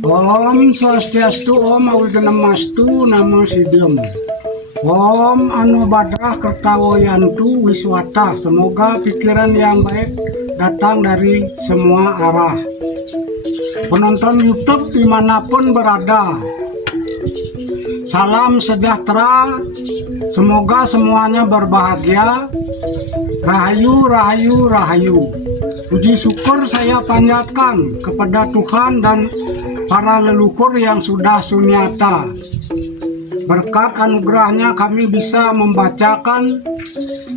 Om Swastiastu, Om Awudanamastu, Namo Siddham. Om Anu Badrah Kertawoyantu Wiswata. Semoga pikiran yang baik datang dari semua arah. Penonton YouTube dimanapun berada, salam sejahtera. Semoga semuanya berbahagia. Rahayu, rahayu, rahayu. Puji syukur saya panjatkan kepada Tuhan dan para leluhur yang sudah sunyata. Berkat anugerahnya kami bisa membacakan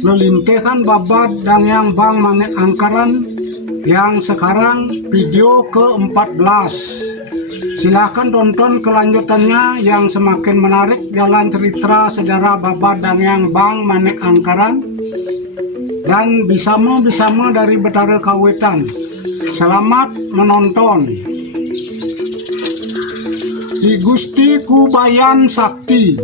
lelintehan babad dan yang Bang Manek Angkaran yang sekarang video ke-14. Silahkan tonton kelanjutannya yang semakin menarik jalan cerita sejarah babad dan yang Bang Manek Angkaran dan bisamo-bisamo dari Betara Kawetan. Selamat menonton. I Gusti Kubayan Sakti.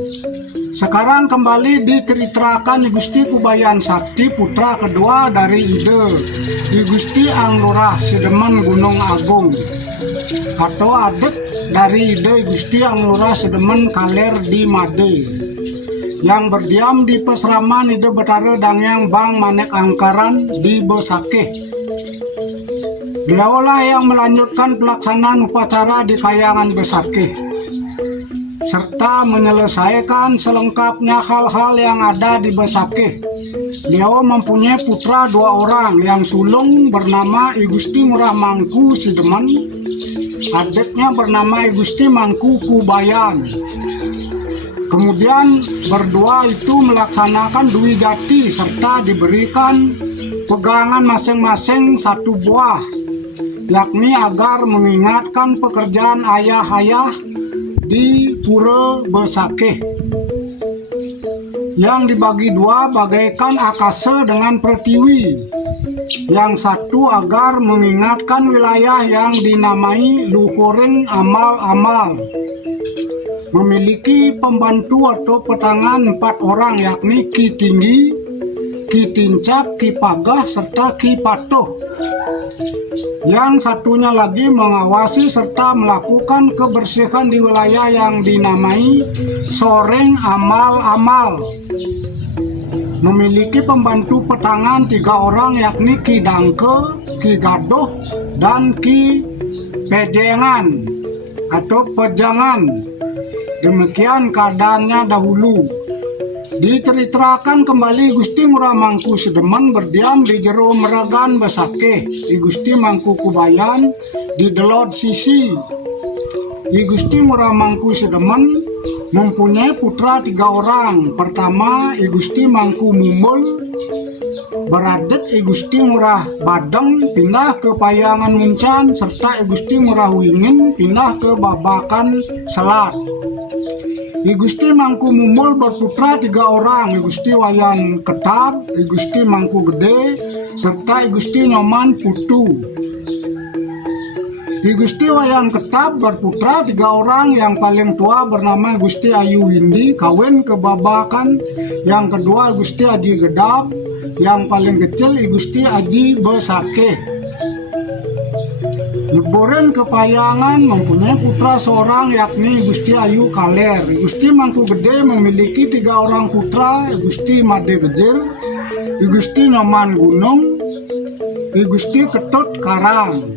Sekarang kembali diceritakan I Gusti Kubayan Sakti, putra kedua dari Ide, I Gusti Anglurah Sedemen Gunung Agung, atau adik dari Ide I Gusti Anglurah Sedemen Kaler di Made, yang berdiam di Pesraman Ide Betara Dangyang Bang Manek Angkaran di Besakeh. Beliaulah yang melanjutkan pelaksanaan upacara di Kayangan Besakeh, serta menyelesaikan selengkapnya hal-hal yang ada di Besakeh. Beliau mempunyai putra 2 orang yang sulung bernama I Gusti Ngurah Mangku Sidemen, adiknya bernama I Gusti Mangku Kubayan. Kemudian berdua itu melaksanakan Dwi Jati serta diberikan pegangan masing-masing 1 buah, yakni agar mengingatkan pekerjaan ayah-ayah di Pura Besakeh, yang dibagi 2 bagaikan akase dengan pertiwi. Yang satu agar mengingatkan wilayah yang dinamai Luhuring Amal-Amal, memiliki pembantu atau petangan 4 orang, yakni Ki Tinggi, Ki Tincap, Ki Pagah, serta Ki Patuh. Yang satunya lagi mengawasi serta melakukan kebersihan di wilayah yang dinamai Soreng Amal-Amal, memiliki pembantu petangan 3 orang, yakni Ki Dangke, Ki Gaduh, dan Ki Pejengan atau Pejangan. Demikian keadaannya dahulu. Diceritakan kembali Gusti Ngurah Mangku Sedemen berdiam di jero Meragan Besakeh. I Gusti Mangku Kubayan di Delot Sisi. I Gusti Ngurah Mangku Sedemen mempunyai putra 3 orang. Pertama I Gusti Mangku Mumbul, beradik I Gusti Ngurah Badeng pindah ke Payangan Muncan, serta I Gusti Ngurah Wingin pindah ke Babakan Selat. I Gusti Mangku Mumbul berputra 3 orang, I Gusti Wayan Ketab, I Gusti Mangku Gede, serta I Gusti Nyoman Putu. I Gusti Wayan Ketab berputra 3 orang, yang paling tua bernama I Gusti Ayu Windi, kawin ke Babakan. Yang kedua I Gusti Aji Gedab, yang paling kecil I Gusti Aji Besakeh. Nyeboren ke Payangan mempunyai putra seorang, yakni I Gusti Ayu Kaler. I Gusti Mangku Gede memiliki 3 orang putra, I Gusti Made Gejir, I Gusti Nyoman Gunung, I Gusti Ketut Karang.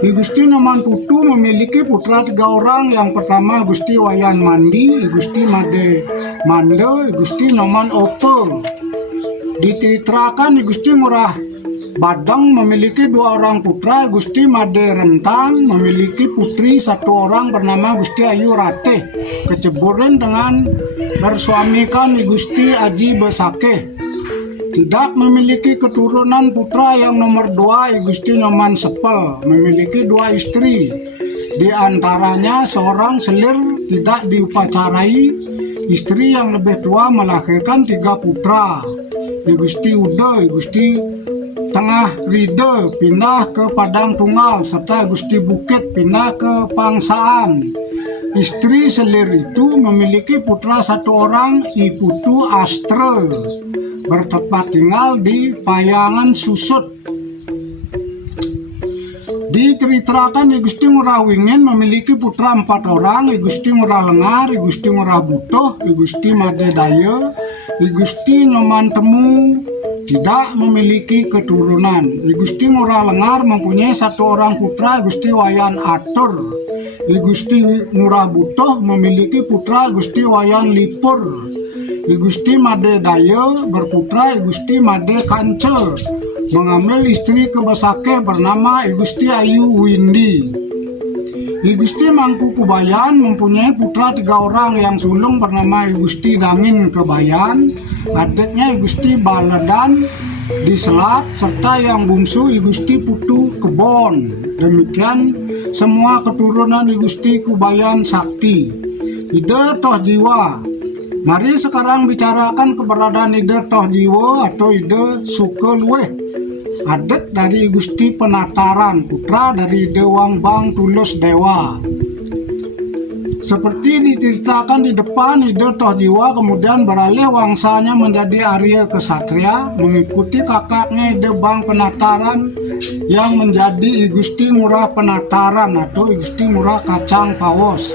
I Gusti Nyoman Putu memiliki putra 3 orang, yang pertama I Gusti Wayan Mandi, I Gusti Made Mande, I Gusti Nyoman Ope. Diceritakan I Gusti Ngurah Badeng memiliki 2 orang putra, Gusti Made Rentang memiliki putri 1 orang bernama Gusti Ayu Rateh, keceburan dengan bersuamikan I Gusti Aji Besakeh. Tidak memiliki keturunan putra. Yang nomor 2 I Gusti Nyoman Sepel memiliki 2 istri, di antaranya seorang selir tidak diupacarai. Istri yang lebih tua melahirkan 3 putra, I Gusti Ude, I Gusti Tengah Ride pindah ke Padang Tunggal, serta Gusti Bukit pindah ke Pangsaan. Istri selir itu memiliki putra 1 orang, I Putu Astre, bertempat tinggal di Payangan Susut. Diceritakan I Gusti Ngurah Wingin memiliki putra 4 orang, I Gusti Ngurah Lengar, I Gusti Ngurah Butuh, I Gusti Made Daya, I Gusti Nyoman Temu tidak memiliki keturunan. I Gusti Ngurah Lengar mempunyai 1 orang putra, I Gusti Wayan Atur. I Gusti Ngurah Butuh memiliki putra, I Gusti Wayan Lipur. I Gusti Made Daya berputra, I Gusti Made Kance, mengambil istri kebesake bernama I Gusti Ayu Windi. I Gusti Mangku Kubayan mempunyai putra 3 orang yang sulung bernama I Gusti Dangin Kebayan, adiknya I Gusti Baledan di Selat, serta yang bungsu I Gusti Putu Kebon. Demikian semua keturunan I Gusti Kubayan Sakti. Ide Toh Jiwa. Mari sekarang bicarakan keberadaan Ide Toh Jiwa atau Ide Sukelueh, adik dari Gusti Penataran, putra dari Dewang Bang Tulus Dewa. Seperti diceritakan di depan, Ide Toh Jiwa kemudian beralih wangsanya menjadi Arya Kesatria, mengikuti kakaknya Ide Bang Penataran yang menjadi I Gusti Ngurah Penataran atau I Gusti Ngurah Kacang Pawos.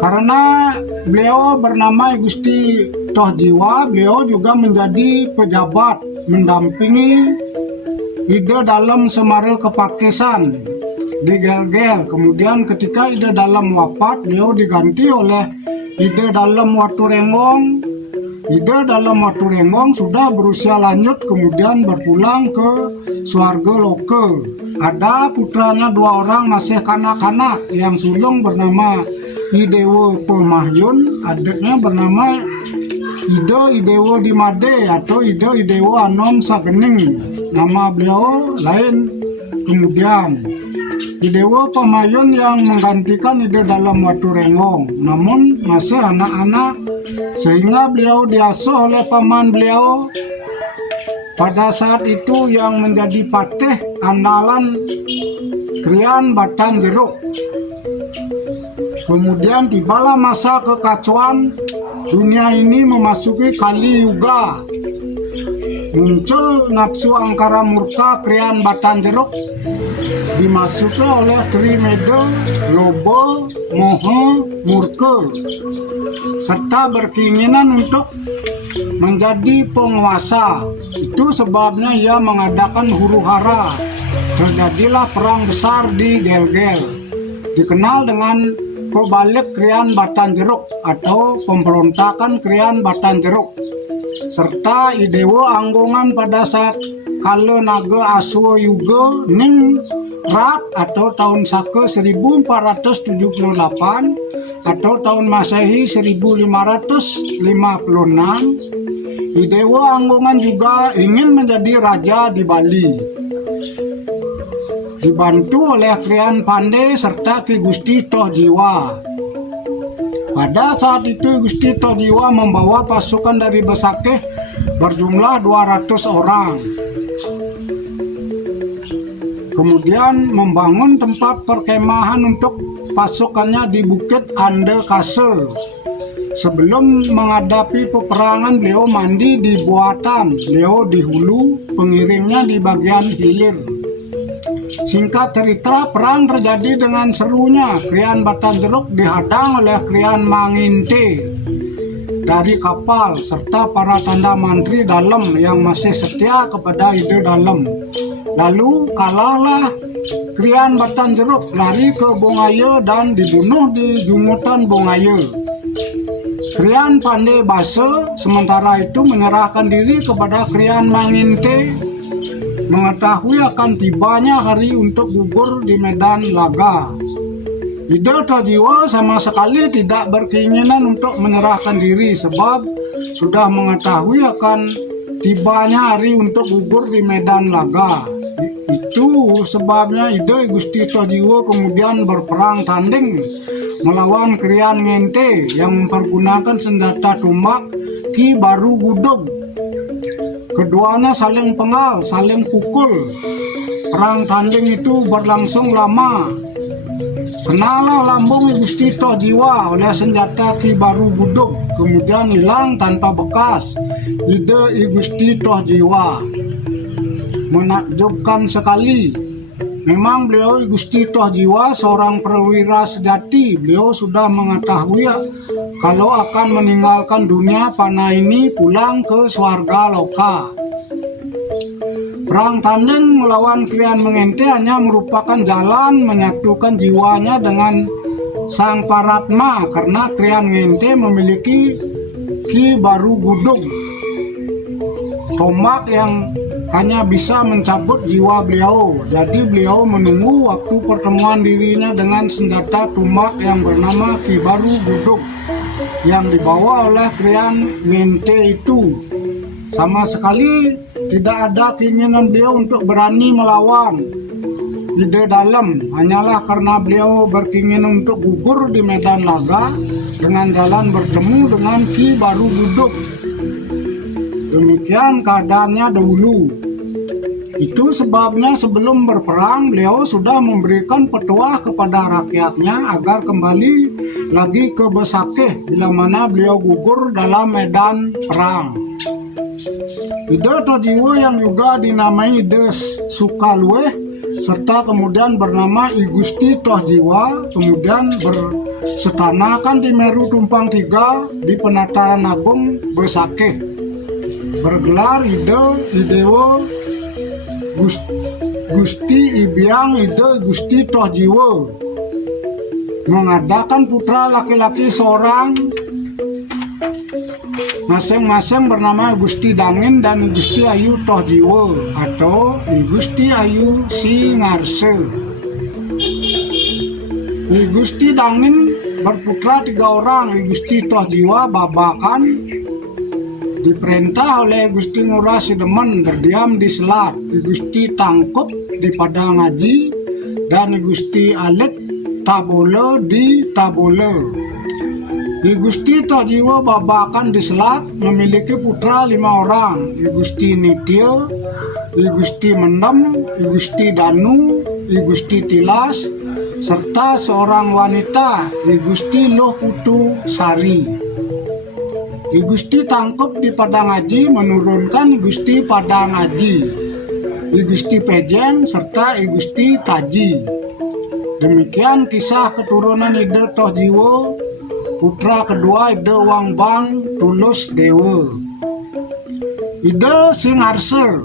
Karena beliau bernama I Gusti Toh Jiwa, beliau juga menjadi pejabat mendampingi Ide dalam Semara Kepakesan di Gel-Gel. Kemudian ketika Ide dalam wafat, beliau diganti oleh Ide dalam Waturenggong. Ide dalam Waturenggong sudah berusia lanjut, kemudian berpulang ke Swarga Loka. Ada putranya 2 orang masih kanak-kanak, yang sulung bernama Idewo Pemahyun, adiknya bernama Ide Idewo Dimade atau Ide Idewo Anom Sagening. Nama beliau lain. Kemudian Idewo Pemahyun yang menggantikan Ide dalam Waturenggong, namun masih anak-anak, sehingga beliau diasuh oleh paman beliau. Pada saat itu yang menjadi patih andalan Krian Batan Jeruk. Kemudian tibalah masa kekacauan, dunia ini memasuki Kali Yuga. Muncul nafsu angkara murka Krian Batan Jeruk, dimasuki oleh Trimeda, Loba, Moha, Murka, serta berkeinginan untuk menjadi penguasa. Itu sebabnya ia mengadakan huru-hara. Terjadilah perang besar di Gel-Gel, dikenal dengan Pebalik Krian Batan Jeruk atau pemberontakan Krian Batan Jeruk, serta Idewo Anggongan pada saat Kala Naga Aswa Yuga Ning Rat atau tahun Saka 1478 atau tahun Masehi 1556. Idewo Anggongan juga ingin menjadi raja di Bali, dibantu oleh Krian Pandey serta Ki Gusti Toh Jiwa. Pada saat itu Gusti Toh Jiwa membawa pasukan dari Besakeh berjumlah 200 orang. Kemudian membangun tempat perkemahan untuk pasukannya di Bukit Ande Kase. Sebelum menghadapi peperangan, beliau mandi di Buatan, beliau di hulu, pengiringnya di bagian hilir. Singkat cerita, perang terjadi dengan serunya. Krian Batan Jeruk dihadang oleh Krian Manginte dari kapal, serta para tanda mantri dalam yang masih setia kepada Ide dalam. Lalu kalahlah Krian Batan Jeruk, lari ke Bongaya dan dibunuh di Jungutan Bongaya. Krian Pandey Basa sementara itu menyerahkan diri kepada Krian Manginte, mengetahui akan tibanya hari untuk gugur di medan laga. Ide Toh Jiwa sama sekali tidak berkeinginan untuk menyerahkan diri, sebab sudah mengetahui akan tibanya hari untuk gugur di medan laga. Itu sebabnya Ide Gusti Toh Jiwa kemudian berperang tanding melawan Krian Ngente yang mempergunakan senjata tombak Ki Baru Gudug. Keduanya saling pengal, saling pukul. Perang tanding itu berlangsung lama. Kenalah lambung Gusti Toh Jiwa oleh senjata Ki Baru Gudug, kemudian hilang tanpa bekas. Ide Gusti Toh Jiwa menakjubkan sekali. Memang beliau Gusti Toh Jiwa seorang perwira sejati. Beliau sudah mengetahui kalau akan meninggalkan dunia panah ini pulang ke swarga loka. Perang tanding melawan Krian Mengente hanya merupakan jalan menyatukan jiwanya dengan Sang Paratma, karena Krian Mengente memiliki Ki Baru Gudug, tombak yang hanya bisa mencabut jiwa beliau. Jadi beliau menunggu waktu pertemuan dirinya dengan senjata tombak yang bernama Ki Baru Gudug yang dibawa oleh Krian Mengente itu. Sama sekali tidak ada keinginan beliau untuk berani melawan ide dalam, hanyalah karena beliau berkeinginan untuk gugur di medan laga dengan jalan bertemu dengan Ki Baru Gudug. Demikian keadaannya dahulu. Itu sebabnya sebelum berperang beliau sudah memberikan petuah kepada rakyatnya agar kembali lagi ke Besakeh bila mana beliau gugur dalam medan perang. Ide Toh Jiwa yang juga dinamai Ide Sukalueh serta kemudian bernama I Gusti Toh Jiwa kemudian bersetanakan di Meru Tumpang 3 di Penataran Agung Besakeh, bergelar Ide Idewo Gusti Ibiang Ide Gusti Toh Jiwa, mengadakan putra laki-laki seorang masing-masing bernama Gusti Dangin dan Gusti Ayu Toh Jiwa atau Gusti Ayu Singarse. Gusti Dangin berputra 3 orang. Gusti Toh Jiwa Babakan diperintah oleh Gusti Ngurah Sidemen berdiam di Selat, Gusti Tangkup di Padang Haji, dan Gusti Alit Tabole di Tabole. Gusti Toh Jiwa Babakan di Selat memiliki putra 5 orang, Gusti Nitya, Gusti Mendem, Gusti Danu, Gusti Tilas, serta seorang wanita, Gusti Loh Putu Sari. Gusti Tangkup di Padang Haji menurunkan Gusti Padang Haji, Gusti Pejen, serta Gusti Taji. Demikian kisah keturunan Ide Toh Jiwa. Putra kedua Ide Wangbang Tulus Dewa. Ide Singarse,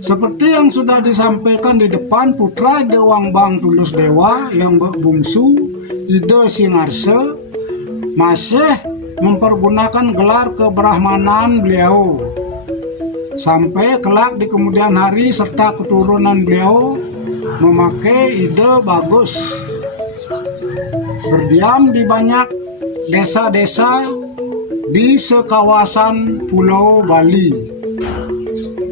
seperti yang sudah disampaikan di depan, putra Ide Wangbang Tulus Dewa yang berbungsu Ide Singarse masih mempergunakan gelar kebrahmanan beliau sampai kelak di kemudian hari, serta keturunan beliau memakai ide bagus, berdiam di banyak desa-desa di sekawasan Pulau Bali.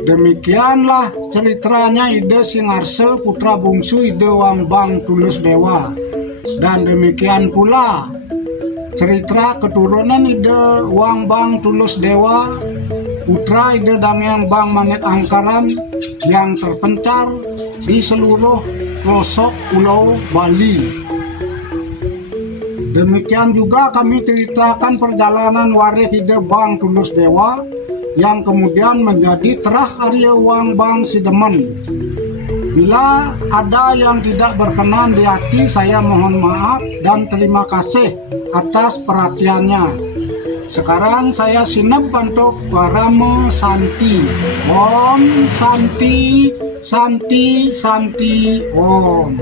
Demikianlah ceritanya Ide Singarse, putra bungsu Ide Wangbang Tulus Dewa. Dan demikian pula cerita keturunan Ide Wangbang Tulus Dewa, putra Ide Dangyang Bang Manik Angkaran yang terpencar di seluruh pelosok Pulau Bali. Demikian juga kami ceritakan perjalanan waris Ide Bang Tulus Dewa yang kemudian menjadi Terah Arya Wangbang Sidemen. Bila ada yang tidak berkenan di hati, saya mohon maaf dan terima kasih atas perhatiannya. Sekarang saya sinep untuk Parama Santi. Om Santi, Santi, Santi, Om.